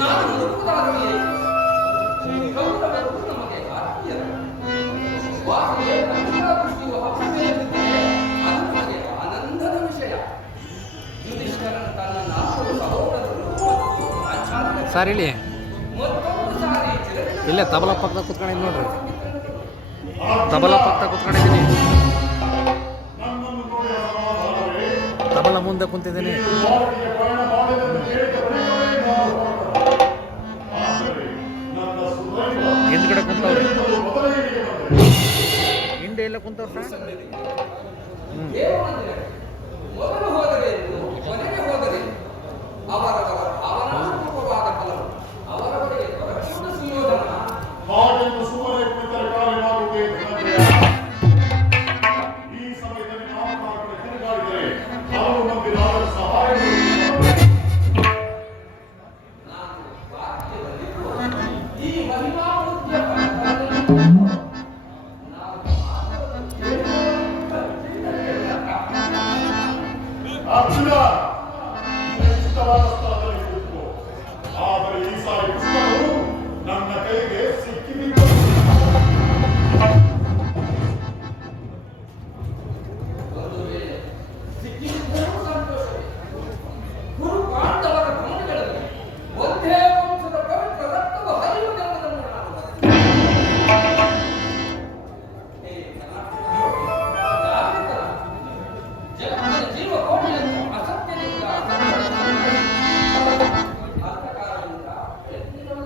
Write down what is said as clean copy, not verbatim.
ನಾನು ಮುಳುಗುವುದಾಗಲಿ ಕೌರವರು ನಮಗೆ ಆತ್ಮೀಯರು. ವಾಸುದೇವನ ದೃಷ್ಟಿಯು ಹಬ್ಬಬೇಕಿದ್ದರೆ ಅದು ನಮಗೆ ಆನಂದದ ವಿಷಯ. ಯುಧಿಷ್ಠರನು ತನ್ನ 4 ಸಹೋದರರು ಸರ್ ಇಲ್ಲಿ ಮತ್ತೊಂದು ಸಾರಿ ಇಲ್ಲೇ ತಬಲ ಪಕ್ಕದಾಗ ಕುತ್ಕೊಂಡಿದ್ದೀನಿ ನೋಡ್ರಿ. ತಬಲ ಪಕ್ಕದಾಗ ಕುತ್ಕೊಂಡಿದ್ದೀನಿ. ತಬಲ ಮುಂದೆ ಕುಂತಿದ್ದೀನಿ. ಹಿಂದ್ಗಡೆ ಕುಂತವ್ರಿ. ಹಿಂದೆ ಎಲ್ಲ ಕುಂತವ್ರ ಸರ್. ಮೊದಲು ಹೋದರೇನು ಕೊನೆಗೆ ಹೋದರೇನು ಅವರವರ ಭಾವನಾತ್ಮಕವಾದ ಫಲವು ಅವರವರಿಗೆ ದೊರಕಿದ ಸುಯೋಧನ. ಈ ಸಮಯದಲ್ಲಿ ನಾಮಕಾರಕರು ತಿರುಗಾಡಿದರೆ ಹಲವು ಮಂದಿ ರಾಜರ ಸಹಾಯ ನಾನು ಭಾಗ್ಯದಲ್ಲಿದ್ದು ಈ ಮಹಿಮಾಮೂರ್ತಿಯ ಅರ್ಜುನ ಇಷ್ಟವಾದ ಸ್ಥಳದಲ್ಲಿ ಕೂತ್ಕೋ. ಆದರೆ ಈ ಸಾರಿ ಪುಸ್ತಕವು ನನ್ನ ಕೈಗೆ ಸಿಕ್ಕಿಬಿತ್ತು. ಒಂದು ವೇಳೆ ಸಿಕ್ಕಿದ್ದರೂ ಸಂತೋಷವೇ. ಗುರು ಪಾಂಡವರ ಭವನಗಳಲ್ಲಿ ಒಂದೇ ವಂಶದ ಪವಿತ್ರ ರಕ್ತವು ಹರಿಯುವುದೆಂಬುದನ್ನು ನಾನು ಜಗತ್ತಿನ ಜೀವಕೋಟಿಯನ್ನು ಅಸತ್ಯದಿಂದ ಅರ್ಥಕಾರದಿಂದ ಪ್ರಯತ್ನಗಳು